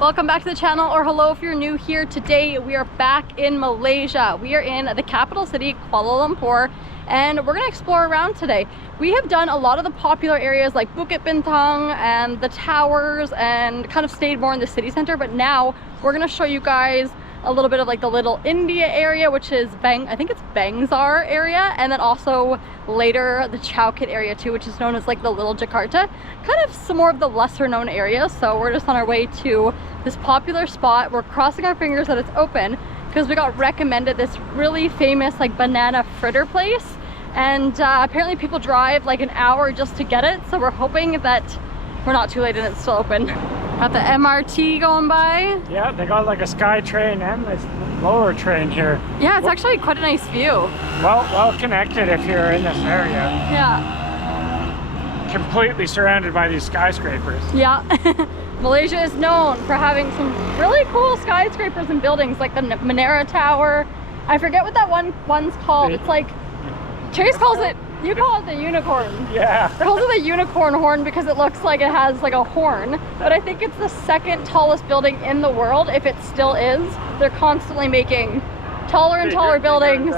Welcome back to the channel, or hello if you're new here. Today we are back in Malaysia. We are in the capital city, Kuala Lumpur, and we're gonna explore around today. We have done a lot of the popular areas like Bukit Bintang and the towers and kind of stayed more in the city center, but now we're gonna show you guys a little bit of like the Little India area, which is I think it's Bangsar area, and then also later the Chowkit area too, which is known as like the Little Jakarta. Kind of some more of the lesser known areas. So we're just on our way to this popular spot. We're crossing our fingers that it's open because we got recommended this really famous like banana fritter place, and apparently people drive like an hour just to get it, so we're hoping that we're not too late and it's still open. Got the MRT going by. Yeah, they got like a sky train and this lower train here. Yeah, it's actually quite a nice view. Well connected if you're in this area. Yeah. Completely surrounded by these skyscrapers. Yeah. Malaysia is known for having some really cool skyscrapers and buildings, like the Menara Tower. I forget what that one's called. It's like, Chase calls it, you call it the unicorn. Yeah. He calls it the unicorn horn because it looks like it has like a horn, but I think it's the second tallest building in the world, if it still is. They're constantly making taller and taller buildings,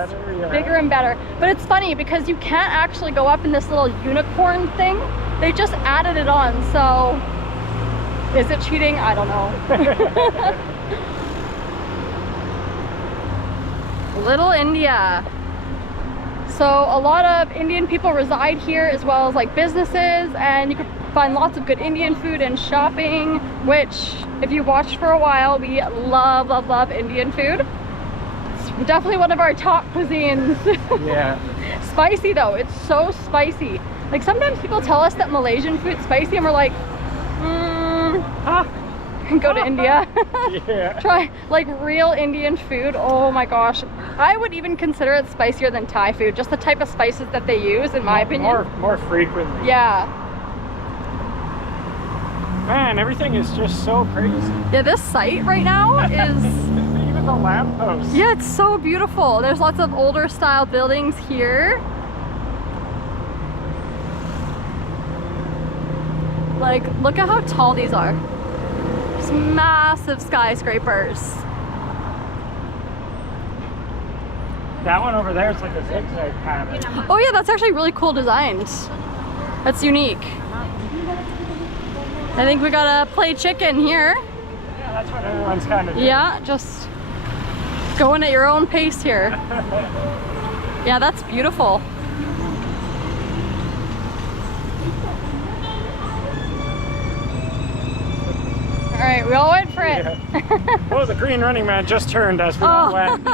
bigger and better. But it's funny because you can't actually go up in this little unicorn thing. They just added it on, so is it cheating? I don't know. Little India. So a lot of Indian people reside here, as well as like businesses, and you can find lots of good Indian food and shopping, which if you watched for a while, we love Indian food. It's definitely one of our top cuisines. Yeah. Spicy though, it's so spicy. Like sometimes people tell us that Malaysian food's spicy and we're like, go to India. Yeah. Try like real Indian food. Oh my gosh, I would even consider it spicier than Thai food, just the type of spices that they use, in my opinion. More frequently. Yeah. Man, everything is just so crazy. Yeah, this site right now is even the lampposts. yeah, it's so beautiful. There's lots of older style buildings here. Like, look at how tall these are. Just massive skyscrapers. That one over there is like a zigzag pattern. Oh yeah, that's actually really cool designed. That's unique. I think we gotta play chicken here. Yeah, that's what everyone's kind of doing. Yeah, just going at your own pace here. Yeah, that's beautiful. All right, we all went for it. Yeah. Oh, the green running man just turned as we all went.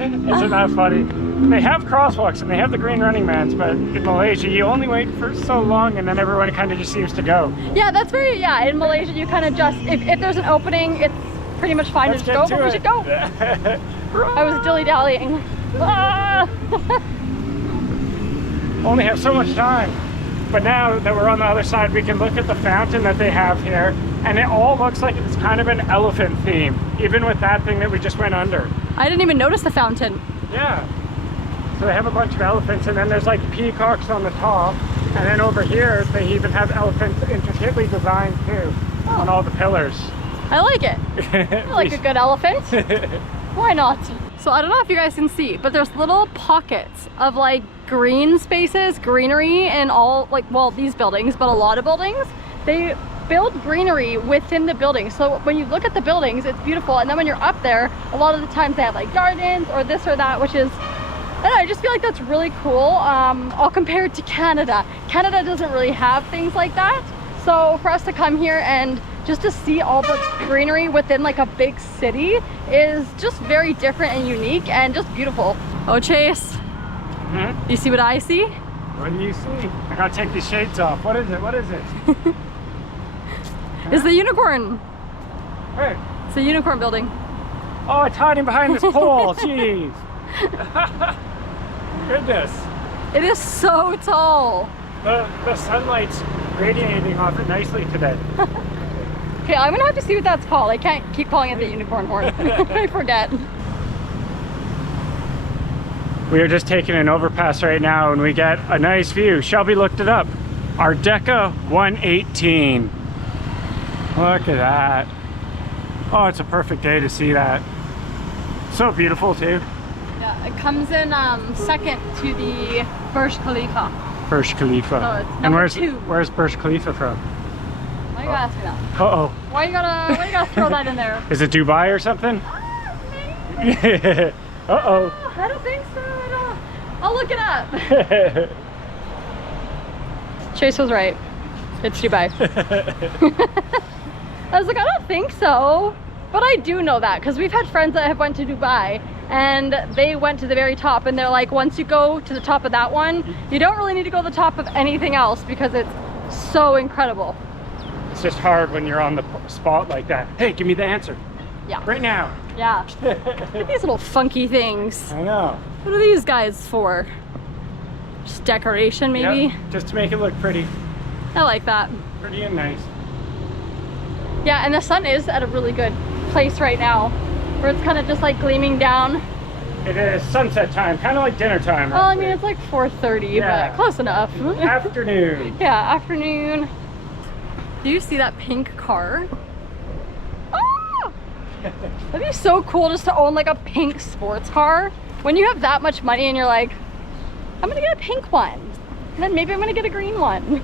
Isn't that funny? They have crosswalks and they have the green running mans, but in Malaysia you only wait for so long and then everyone kind of just seems to go. Yeah, that's very, yeah, in Malaysia you kind of just, if there's an opening, it's pretty much fine to just go, but we should go. I was dilly-dallying. Only have so much time. But now that we're on the other side, we can look at the fountain that they have here, and it all looks like it's kind of an elephant theme, even with that thing that we just went under. I didn't even notice the fountain. Yeah. So they have a bunch of elephants, and then there's like peacocks on the top, and then over here they even have elephants intricately designed too, on all the pillars. I like it. I like a good elephant. Why not? So I don't know if you guys can see, but there's little pockets of like green spaces, greenery in all, like, well, these buildings, but a lot of buildings. They build greenery within the building. So when you look at the buildings, it's beautiful. And then when you're up there, a lot of the times they have like gardens or this or that, which is, I don't know, I just feel like that's really cool. All compared to Canada. Canada doesn't really have things like that. So for us to come here and just to see all the greenery within like a big city is just very different and unique and just beautiful. Oh, Chase, you see what I see? What do you see? I gotta take these shades off. What is it? What is it? It's the unicorn. Where? It's a unicorn building. Oh, it's hiding behind this pole. Jeez. Goodness. It is so tall. The sunlight's radiating off it nicely today. Okay, I'm gonna have to see what that's called. I can't keep calling it the unicorn horn. I forget. We are just taking an overpass right now and we get a nice view. Shelby looked it up. Arda 118. Look at that. Oh, it's a perfect day to see that. So beautiful too. Yeah, it comes in second to the Burj Khalifa. Burj Khalifa. So it's And number 2. where's Burj Khalifa from? Why you gotta ask me that? Uh-oh. Why you gotta throw that in there? Is it Dubai or something? Maybe. Uh-oh. I don't think so. I'll look it up. Chase was right. It's Dubai. I was like, I don't think so. But I do know that because we've had friends that have went to Dubai and they went to the very top and they're like, once you go to the top of that one, you don't really need to go to the top of anything else because it's so incredible. It's just hard when you're on the spot like that. Hey, give me the answer. Yeah. Right now. Yeah. Look at these little funky things. I know. What are these guys for? Just decoration, maybe? Yep, just to make it look pretty. I like that. Pretty and nice. Yeah, and the sun is at a really good place right now, where it's kind of just like gleaming down. It is sunset time, kind of like dinner time. Well, I mean, it's like 4:30, Yeah. but close enough. Afternoon. Yeah, afternoon. Do you see that pink car? Oh! That'd be so cool just to own like a pink sports car. When you have that much money and you're like, I'm gonna get a pink one. And then maybe I'm gonna get a green one.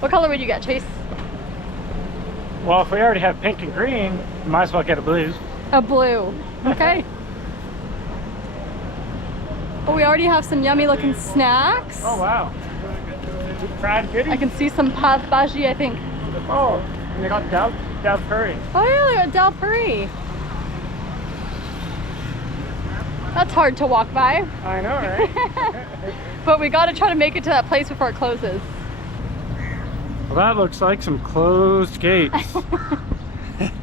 What color would you get, Chase? Well, if we already have pink and green, we might as well get a blue. A blue. Okay. Oh, we already have some yummy looking snacks. Oh, wow. Fried goodies? I can see some pav bhaji, I think. Oh, and they got dal curry. Oh yeah, they got dal puri. That's hard to walk by. I know, right? But we gotta try to make it to that place before it closes. Well, that looks like some closed gates.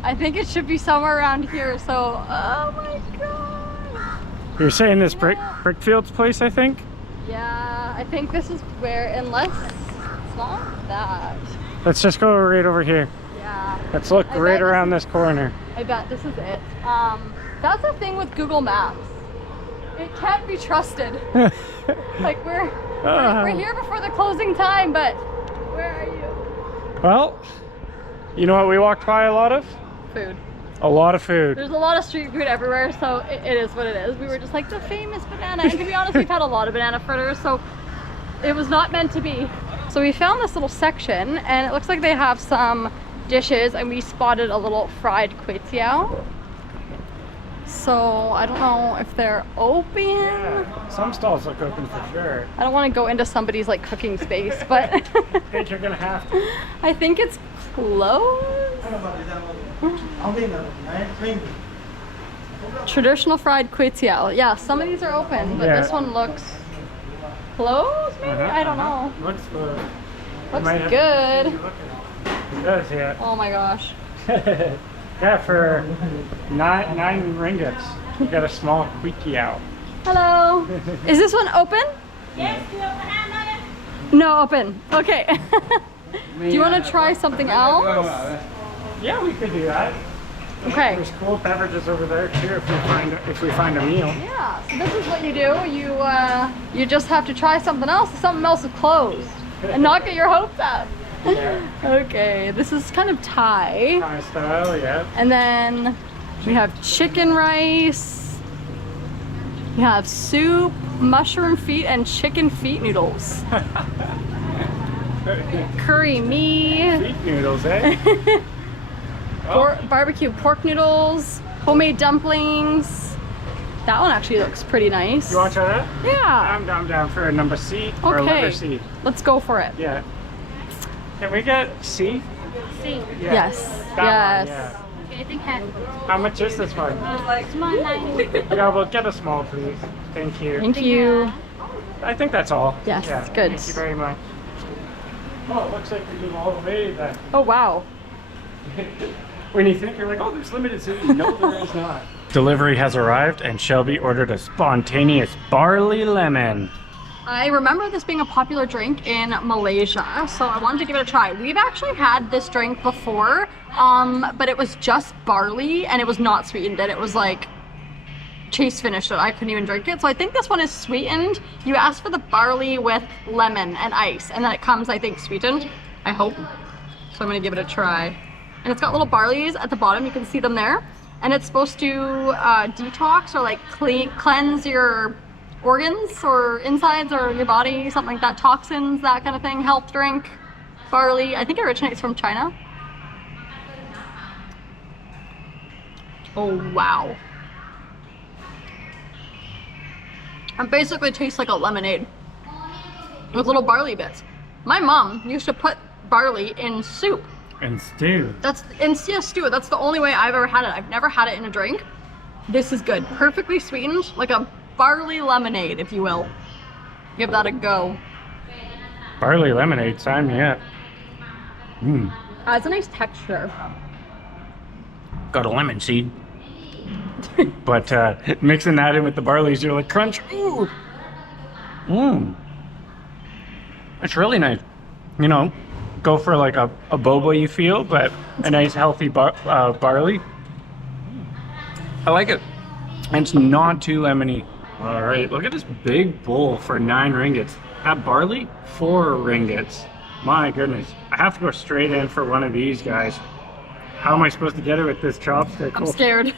I think it should be somewhere around here, so, oh my god. You're saying this Brickfield's place, I think? Yeah, I think this is where, unless it's not that. Let's just go right over here. Yeah. Let's look I right bet around this corner. I bet this is it. That's the thing with Google Maps. It can't be trusted. Like we're here before the closing time, but where are you? Well, you know what we walked by a lot of? Food. A lot of food. There's a lot of street food everywhere, so it is what it is. We were just like the famous banana, and to be honest, we've had a lot of banana fritters, so it was not meant to be. So we found this little section, and it looks like they have some dishes, and we spotted a little fried kuitiao. So I don't know if they're open. Yeah, some stalls look open for sure. I don't want to go into somebody's like cooking space, but I think you're gonna have to. I think it's closed. Traditional fried kuitiao. Yeah, some of these are open, but this one looks closed maybe? I don't know. Looks good. Looks good. It does, yeah. Oh my gosh. Yeah, for nine ringgits, you got a small kuitiao. Hello. Is this one open? Yes. No, open. Okay. Do you want to try something else? Yeah, we could do that. Okay. There's cool beverages over there too if we find a meal. Yeah. So this is what you do. You just have to try something else. Something else is closed, and not get your hopes up. Yeah. Okay. This is kind of Thai. Thai style, yeah. And then we have chicken rice. We have soup, mushroom feet, and chicken feet noodles. Curry mee. Feet noodles, eh? Barbecue pork noodles, homemade dumplings. That one actually looks pretty nice. You want to try that? Yeah. I'm down for a number C or a letter C. Let's go for it. Yeah. Can we get C? C. Yeah. Yes. That Yes. one, yeah. Okay, I think half. How much is this one? Small 9. Yeah, we'll get a small, please. Thank you. Thank you. I think that's all. Yes, Yeah, good. Thank you very much. Oh, it looks like we came all the way then. Oh wow. When you think you're like, oh, there's limited seating. No, there is not. Delivery has arrived and Shelby ordered a spontaneous Barley Lemon. I remember this being a popular drink in Malaysia, so I wanted to give it a try. We've actually had this drink before, but it was just barley and it was not sweetened, and it was like Chase finished it. I couldn't even drink it. So I think this one is sweetened. You ask for the barley with lemon and ice, and then it comes, I think, sweetened. I hope. So I'm gonna give it a try. And it's got little barleys at the bottom, you can see them there. And it's supposed to detox or like cleanse your organs or insides or your body, something like that, toxins, that kind of thing. Health drink, barley. I think it originates from China. Oh wow. It basically tastes like a lemonade with little barley bits. My mom used to put barley in soup. And stew. That's in stew. That's the only way I've ever had it. I've never had it in a drink. This is good. Perfectly sweetened, like a barley lemonade, if you will. Give that a go. Barley lemonade, sign me up. It's a nice texture. Got a lemon seed. But mixing that in with the barleys, you're like crunch. Ooh. It's really nice. You know, go for like a boba you feel, but a nice healthy barley. I like it. And it's not too lemony. All right, look at this big bowl for 9 ringgits. That barley, 4 ringgits. My goodness. I have to go straight in for one of these guys. How am I supposed to get it with this chopstick? I'm scared.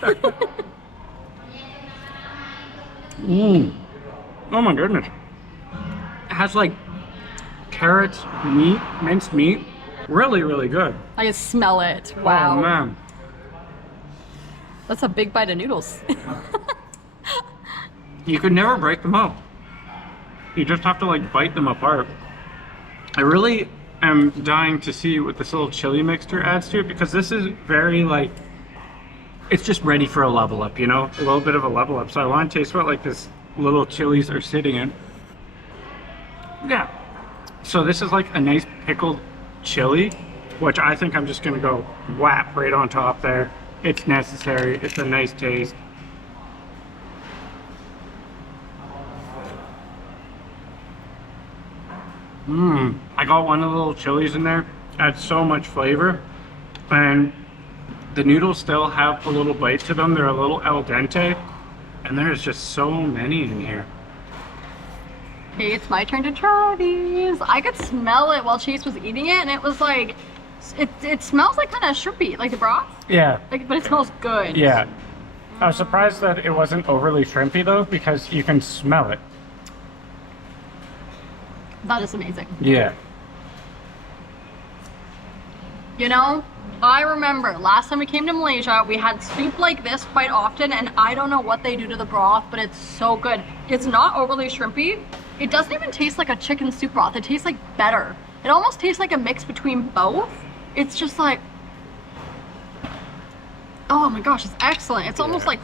Oh my goodness. It has like carrots, meat, minced meat. Really, really good. I can smell it. Wow. Oh man. That's a big bite of noodles. You could never break them up. You just have to like bite them apart. I really am dying to see what this little chili mixture adds to it, because this is very like, it's just ready for a level up, you know? A little bit of a level up. So I want to taste what like this little chilies are sitting in. Yeah. So this is like a nice pickled chili, which I think I'm just gonna go whap right on top there. It's necessary. It's a nice taste. I got one of the little chilies in there. Adds so much flavor. And the noodles still have a little bite to them. They're a little al dente. And there's just so many in here. Okay, it's my turn to try these. I could smell it while Chase was eating it, and it was like, it smells like kind of shrimpy, like the broth. Yeah. Like, but it smells good. Yeah. I was surprised that it wasn't overly shrimpy though, because you can smell it. That is amazing. Yeah. You know, I remember last time we came to Malaysia, we had soup like this quite often, and I don't know what they do to the broth, but it's so good. It's not overly shrimpy. It doesn't even taste like a chicken soup broth. It tastes like better. It almost tastes like a mix between both. It's just like, oh my gosh, it's excellent. It's almost like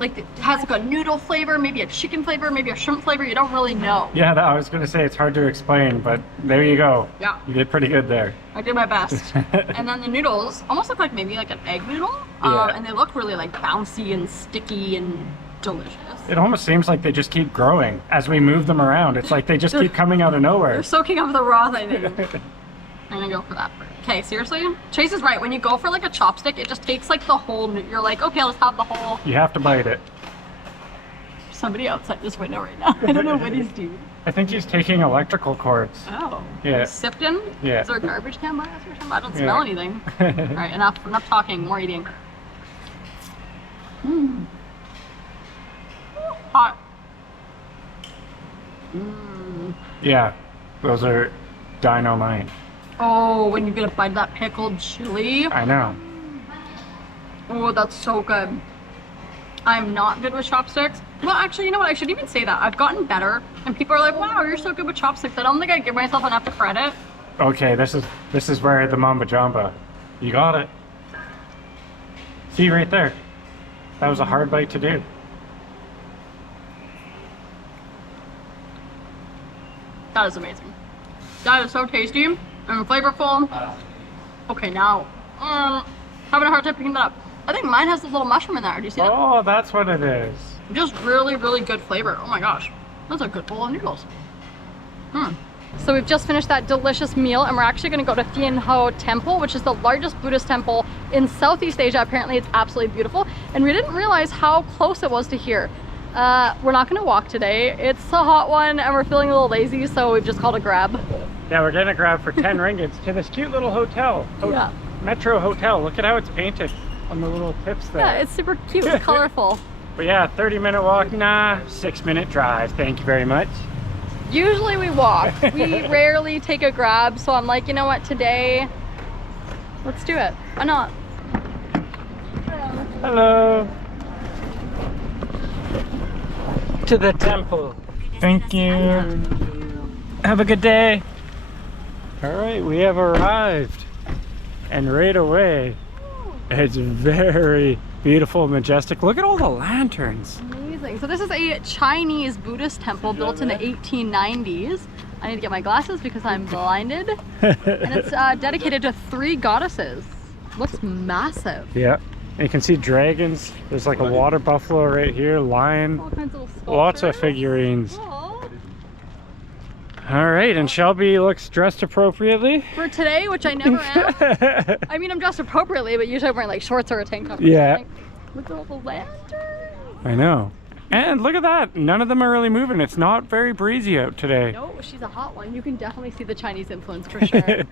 it has like a noodle flavor, maybe a chicken flavor, maybe a shrimp flavor. You don't really know. Yeah, I was gonna say it's hard to explain, but there you go. Yeah. You did pretty good there. I did my best. And then the noodles almost look like maybe like an egg noodle. Yeah. And they look really like bouncy and sticky and delicious. It almost seems like they just keep growing as we move them around. It's like they just keep coming out of nowhere. They're soaking up the broth, I think. I'm gonna go for that. Okay, seriously? Chase is right. When you go for like a chopstick, it just takes like the whole, you're like, okay, let's have the whole. You have to bite it. Somebody outside this window right now. I don't know what he's doing. I think he's taking electrical cords. Oh. Yeah. Sipped him? Yeah. Is there a garbage can by us or something? I don't smell anything. All right, enough talking, more eating. Hot. Yeah, those are dynamite. Oh, when you get a bite of that pickled chili. I know. Oh, that's so good. I'm not good with chopsticks. Well, actually, you know what? I shouldn't even say that. I've gotten better, and people are like, "Wow, you're so good with chopsticks." I don't think I give myself enough credit. Okay, this is where the Mamba Jamba. You got it. See right there. That was a hard bite to do. That is amazing. That is so tasty and flavorful. Okay, now, having a hard time picking that up. I think mine has a little mushroom in there. Do you see that? Oh, that's what it is. Just really, really good flavor. Oh my gosh. That's a good bowl of noodles. So we've just finished that delicious meal, and we're actually going to go to Fen Ho Temple, which is the largest Buddhist temple in Southeast Asia. Apparently it's absolutely beautiful, and we didn't realize how close it was to here. We're not going to walk today. It's a hot one and we're feeling a little lazy, so we've just called a grab. Yeah, we're getting a grab for 10 ringgits to this cute little hotel. Yeah. Metro Hotel. Look at how it's painted on the little tips there. Yeah, it's super cute, it's colorful. But yeah, 30-minute walk, nah, 6-minute drive. Thank you very much. Usually we walk. We rarely take a grab, so I'm like, you know what, today, let's do it. Why not? Hello. To the temple. Thank you. Have a good day. All right, we have arrived. And right away, it's very beautiful, majestic. Look at all the lanterns. Amazing. So this is a Chinese Buddhist temple built in the 1890s. I need to get my glasses because I'm blinded. And it's dedicated to 3 goddesses. Looks massive. Yeah. And you can see dragons. There's like a water buffalo right here, lion. All kinds of little sculptures. Lots of figurines. Aw. All right, and Shelby looks dressed appropriately. For today, which I never am. I mean, I'm dressed appropriately, but usually I'm wearing like shorts or a tank top. Yeah. Look at all the lanterns. I know. And look at that. None of them are really moving. It's not very breezy out today. No, she's a hot one. You can definitely see the Chinese influence for sure.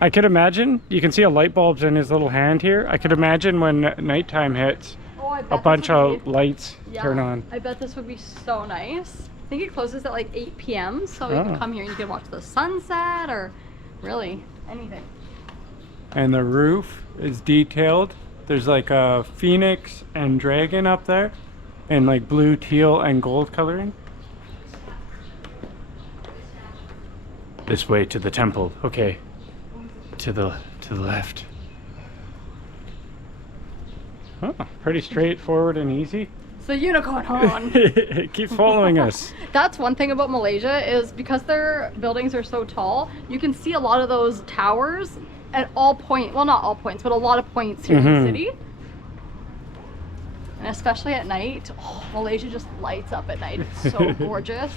I could imagine, you can see a light bulb in his little hand here. I could imagine when nighttime hits, Oh, I bet a bunch this would of be- lights Yeah, turn on. I bet this would be so nice. I think it closes at like 8 p.m. So you Oh. can come here and you can watch the sunset or really anything. And the roof is detailed. There's like a phoenix and dragon up there. And like blue, teal, and gold coloring. This way to the temple. Okay. To the left. Oh, pretty straightforward and easy. It's the unicorn horn. Keep following us. That's one thing about Malaysia is because their buildings are so tall, you can see a lot of those towers at all points. Well, not all points, but a lot of points here in the city. And especially at night, oh, Malaysia just lights up at night. It's so gorgeous.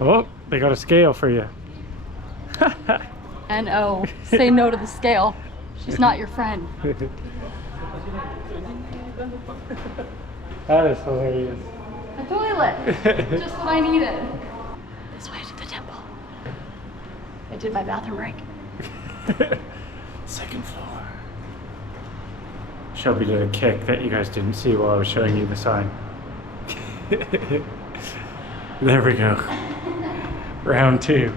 Oh, they got a scale for you. And oh, say no to the scale. She's not your friend. That is hilarious. A toilet, just what I needed. This way to the temple. I did my bathroom break. Second floor. Shelby did a kick that you guys didn't see while I was showing you the sign. There we go. Round 2.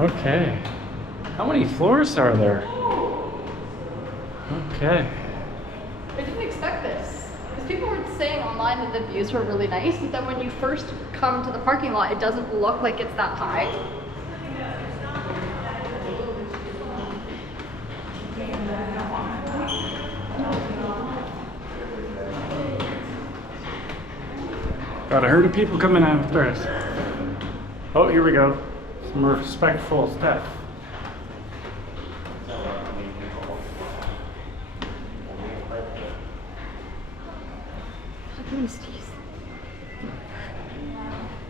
Okay. How many floors are there? Okay. I didn't expect this. Because people were saying online that the views were really nice, but then when you first come to the parking lot, it doesn't look like it's that high. Got a herd of people coming after us. Oh, here we go. Some respectful stuff.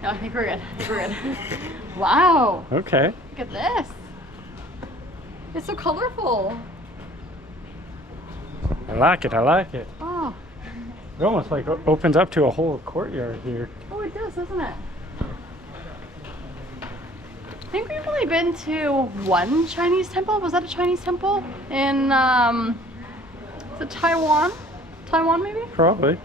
No, I think we're good. I think we're good. Wow. Okay. Look at this. It's so colorful. I like it. I like it. Oh. It almost like opens up to a whole courtyard here. Oh, it does, doesn't it? I think we've only been to one Chinese temple. Was that a Chinese temple? In, is it Taiwan? Taiwan, maybe? Probably.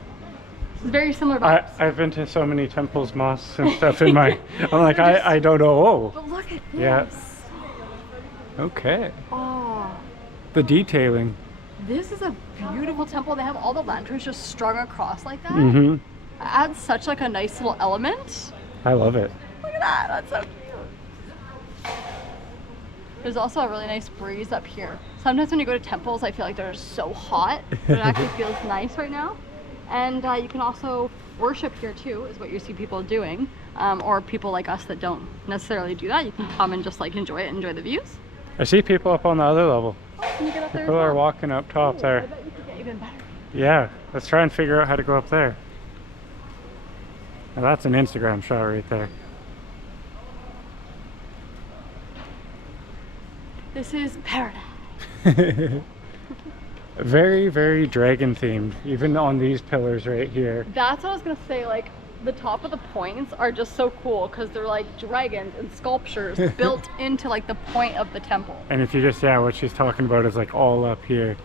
It's very similar vibes. I've been to so many temples, mosques, and stuff in my. I'm like, I don't know. Oh. But look at this. Yeah. Okay. Oh. The detailing. This is a beautiful temple. They have all the lanterns just strung across like that. Mm-hmm. It adds such like a nice little element. I love it. Look at that. That's so cute. There's also a really nice breeze up here. Sometimes when you go to temples, I feel like they're so hot, but it actually feels nice right now. And you can also worship here too, is what you see people doing. Or people like us that don't necessarily do that. You can come and just like enjoy it, enjoy the views. I see people up on the other level. Oh, can you get up there? People as are well? walking up top I there. bet you could get even better. Yeah, let's try and figure out how to go up there. Now that's an Instagram shot right there. This is paradise. Very, very dragon themed, even on these pillars right here. That's what I was gonna say. Like the top of the points are just so cool because they're like dragons and sculptures built into like the point of the temple. And if you just, yeah, what she's talking about is like all up here.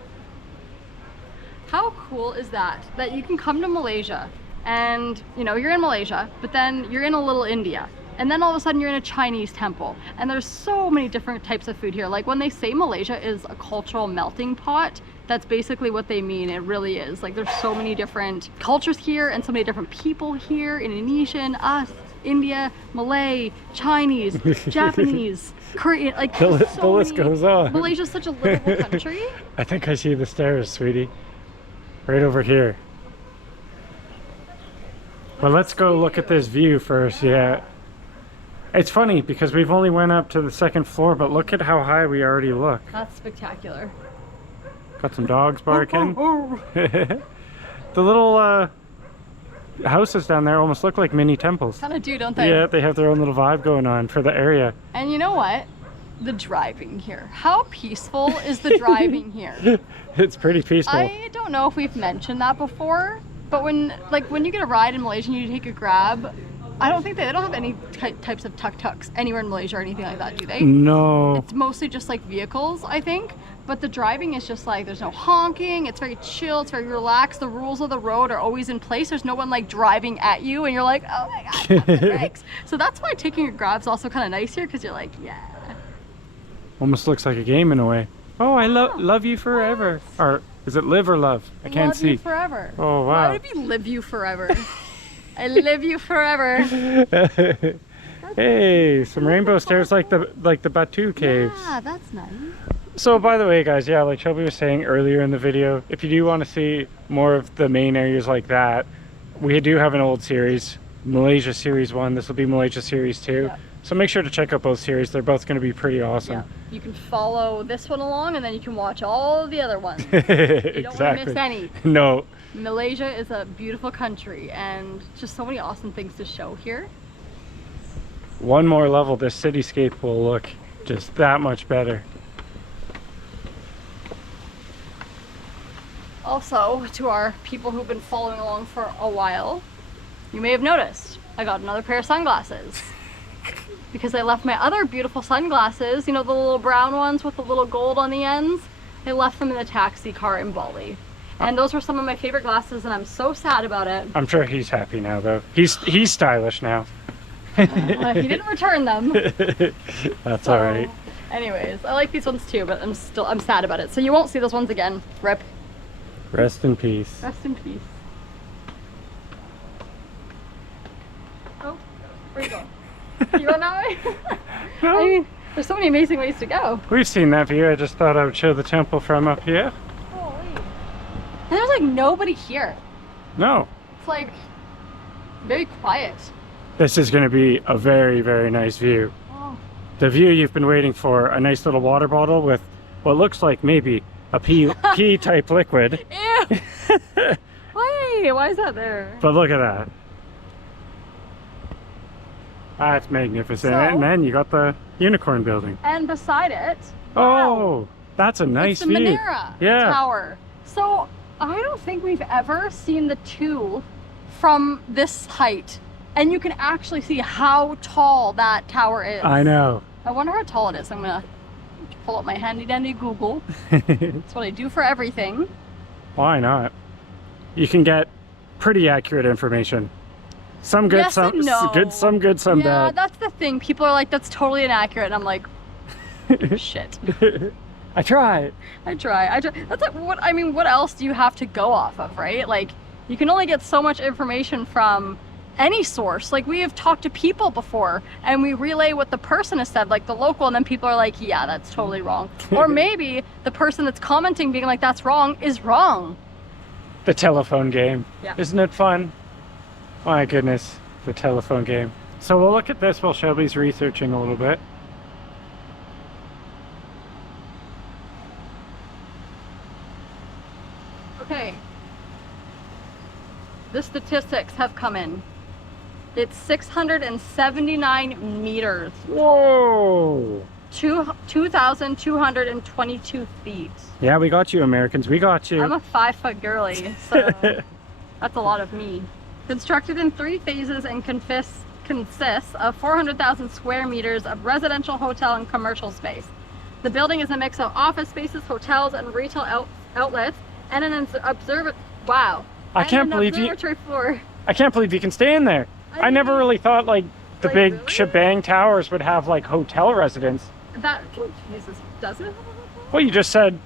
How cool is that? That you can come to Malaysia and, you know, you're in Malaysia, but then you're in a little India. And then all of a sudden you're in a Chinese temple. And there's so many different types of food here. Like when they say Malaysia is a cultural melting pot, that's basically what they mean. It really is. Like there's so many different cultures here and so many different people here. Indonesian, us, India, Malay, Chinese, Japanese, Korean, like The list goes on. Malaysia's such a livable country. I think I see the stairs, sweetie. Right over here. But let's go look at this view first, yeah. It's funny because we've only went up to the second floor, but look at how high we already look. That's spectacular. Got some dogs barking. The little houses down there almost look like mini temples. Kind of do, don't they? Yeah, they have their own little vibe going on for the area. And you know what? The driving here. How peaceful is the driving here? It's pretty peaceful. I don't know if we've mentioned that before, but when you get a ride in Malaysia and you take a Grab, I don't think they don't have any types of tuk-tuks anywhere in Malaysia or anything like that, do they? No. It's mostly just like vehicles, I think. But the driving is just like, there's no honking, it's very chill, it's very relaxed. The rules of the road are always in place. There's no one like driving at you and you're like, oh my God, tap the brakes. So that's why taking a Grab's also kind of nice here because you're like, yeah. Almost looks like a game in a way. Oh, I love you forever. Or is it live or love? I can't see. Love you forever. Oh, wow. Why would it be live you forever? I live you forever. Hey, some rainbow stairs like the Batu caves. Yeah, that's nice. So by the way, guys, yeah, like Shelby was saying earlier in the video, if you do want to see more of the main areas like that, we do have an old series, Malaysia Series 1. This will be Malaysia Series 2. Yeah. So make sure to check out both series. They're both going to be pretty awesome. Yeah. You can follow this one along and then you can watch all the other ones. You don't want to miss any. No. Malaysia is a beautiful country and just so many awesome things to show here. One more level, this cityscape will look just that much better. Also, to our people who've been following along for a while, you may have noticed I got another pair of sunglasses. Because I left my other beautiful sunglasses, you know, the little brown ones with the little gold on the ends, I left them in the taxi car in Bali. And those were some of my favorite glasses and I'm so sad about it. I'm sure he's happy now though. He's stylish now. He didn't return them. That's all right. Anyways, I like these ones too, but I'm sad about it. So you won't see those ones again. Rip. Rest in peace. Rest in peace. Oh, where are you going? You going that way? No. I mean, there's so many amazing ways to go. We've seen that view. I just thought I would show the temple from up here. Holy. And there's like nobody here. No. It's like very quiet. This is going to be a very, very nice view. Oh. The view you've been waiting for, a nice little water bottle with what looks like maybe a pea type liquid. Ew. Why is that there? But look at that. That's magnificent. So- And then you got the unicorn building. And beside it, Oh, that's a nice It's the view. Menara Yeah. Tower. So I don't think we've ever seen the two from this height. And you can actually see how tall that tower is. I know. I wonder how tall it is. I'm gonna pull up my handy dandy Google. That's what I do for everything. Why not? You can get pretty accurate information. Some good, Yes some and no. good, some good, some Yeah, bad. that's the thing. People are like, that's totally inaccurate. And I'm like, shit. I try. I try. That's like, what else do you have to go off of, right? Like, you can only get so much information from any source. Like, we have talked to people before and we relay what the person has said, like the local, and then people are like, yeah, that's totally wrong. Or maybe the person that's commenting being like, that's wrong, is wrong. The telephone game. Yeah. Isn't it fun? My goodness, the telephone game. So we'll look at this while Shelby's researching a little bit. Okay. The statistics have come in. It's 679 meters. Whoa! 2,222 feet. Yeah, we got you, Americans. We got you. I'm a 5-foot girly, so that's a lot of me. Constructed in 3 phases and consists of 400,000 square meters of residential, hotel, and commercial space. The building is a mix of office spaces, hotels, and retail outlets, and an observatory floor. I can't believe you can stay in there. I never really thought like the big really? shebang towers would have like hotel residence. That, oh, Jesus, does it? Well, you just said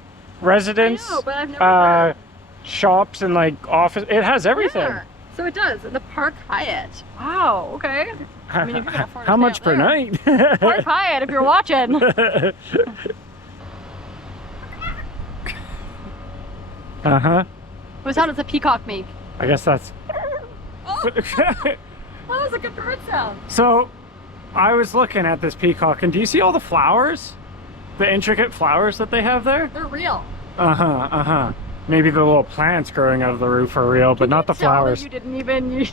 residence, I know, but I've never heard. shops, and like office. It has everything. Yeah, so it does. The Park Hyatt. Wow, okay. I mean, if you can afford to How stay much up per there. night? Park Hyatt, if you're watching. Uh-huh. What sound does a peacock make? I guess that's... Oh, that was a good bird sound. So, I was looking at this peacock, and do you see all the flowers? The intricate flowers that they have there? They're real. Uh-huh, uh-huh. Maybe the little plants growing out of the roof are real, but not the Tell that flowers. You didn't even...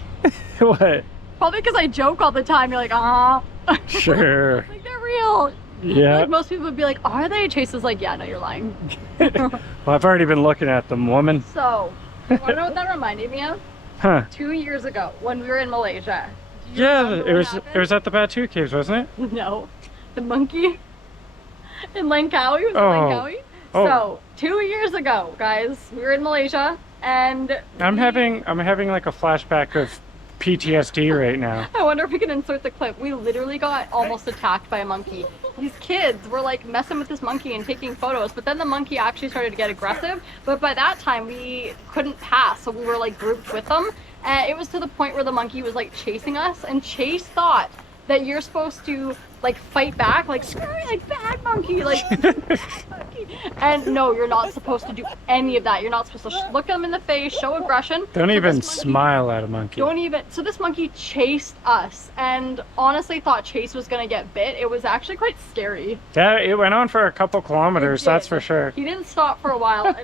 What? Probably because I joke all the time. You're like, ah. Sure. Like, they're real. Yeah. Like, most people would be like, are they? Chase is like, yeah, no, you're lying. Well, I've already been looking at them, woman. So, you want to know what that reminded me of? Huh. 2 years ago, when we were in Malaysia. Do you Yeah, remember it what was happened? at the Batu Caves, wasn't it? No. The monkey in Langkawi. Was it Oh. Langkawi? Oh. So, 2 years ago, guys, we were in Malaysia, and I'm having like a flashback of PTSD right now. I wonder if we can insert the clip. We literally got almost attacked by a monkey. These kids were like messing with this monkey and taking photos, but then the monkey actually started to get aggressive. But by that time we couldn't pass, so we were like grouped with them. And it was to the point where the monkey was like chasing us, and Chase thought that you're supposed to like fight back, like screw you, like bad monkey, like monkey. And no, you're not supposed to do any of that. You're not supposed to look them in the face, show aggression. Don't So even this monkey- smile at a monkey. Don't even. So this monkey chased us, and honestly thought Chase was gonna get bit. It was actually quite scary. Yeah, it went on for a couple kilometers, It that's did. for sure. He didn't stop for a while.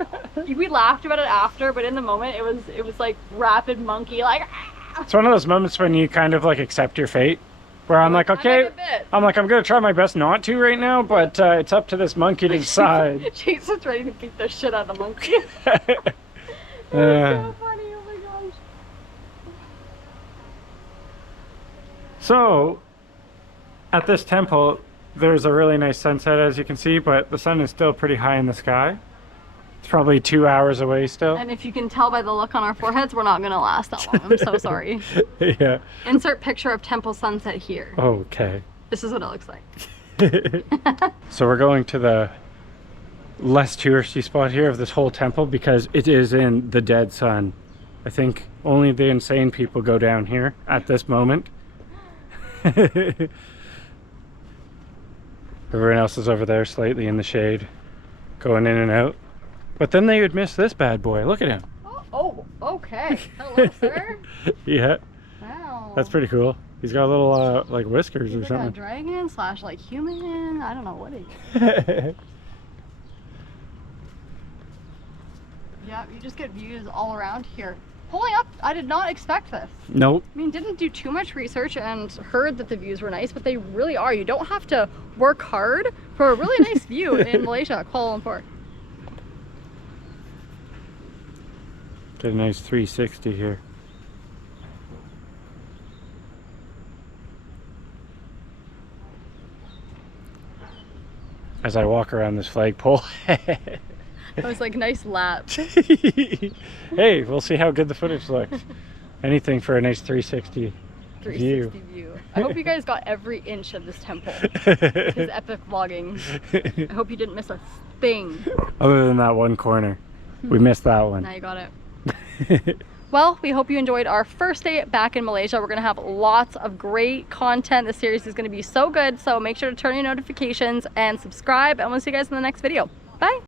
We laughed about it after, but in the moment it was like rapid monkey, like. It's one of those moments when you kind of like accept your fate, where I'm like, I might okay, get bit. I'm gonna try my best not to right now, but it's up to this monkey to decide. Chase is ready to beat the shit out of the monkey. It was so funny, oh my gosh. So, at this temple, there's a really nice sunset, as you can see, but the sun is still pretty high in the sky. It's probably 2 hours away still. And if you can tell by the look on our foreheads, we're not gonna last that long. I'm so sorry. Yeah. Insert picture of temple sunset here. Okay. This is what it looks like. So we're going to the less touristy spot here of this whole temple because it is in the dead sun. I think only the insane people go down here at this moment. Everyone else is over there slightly in the shade, going in and out. But then they would miss this bad boy. Look at him. Oh, okay. Hello, sir. Yeah, Wow. that's pretty cool. He's got little like whiskers or He's like a something. dragon slash like human. I don't know what he is. Yeah, you just get views all around here. Pulling up, I did not expect this. Nope. I mean, didn't do too much research and heard that the views were nice, but they really are. You don't have to work hard for a really nice view in Malaysia, Kuala Lumpur. Get a nice 360 here. As I walk around this flagpole. I was like, nice lap. Hey, we'll see how good the footage looks. Anything for a nice 360 360 view. I hope you guys got every inch of this temple. His epic vlogging. I hope you didn't miss a thing. Other than that one corner. We missed that one. Now you got it. Well, we hope you enjoyed our first day back in Malaysia. We're going to have lots of great content. This series is going to be so good. So make sure to turn on your notifications and subscribe. And we'll see you guys in the next video. Bye.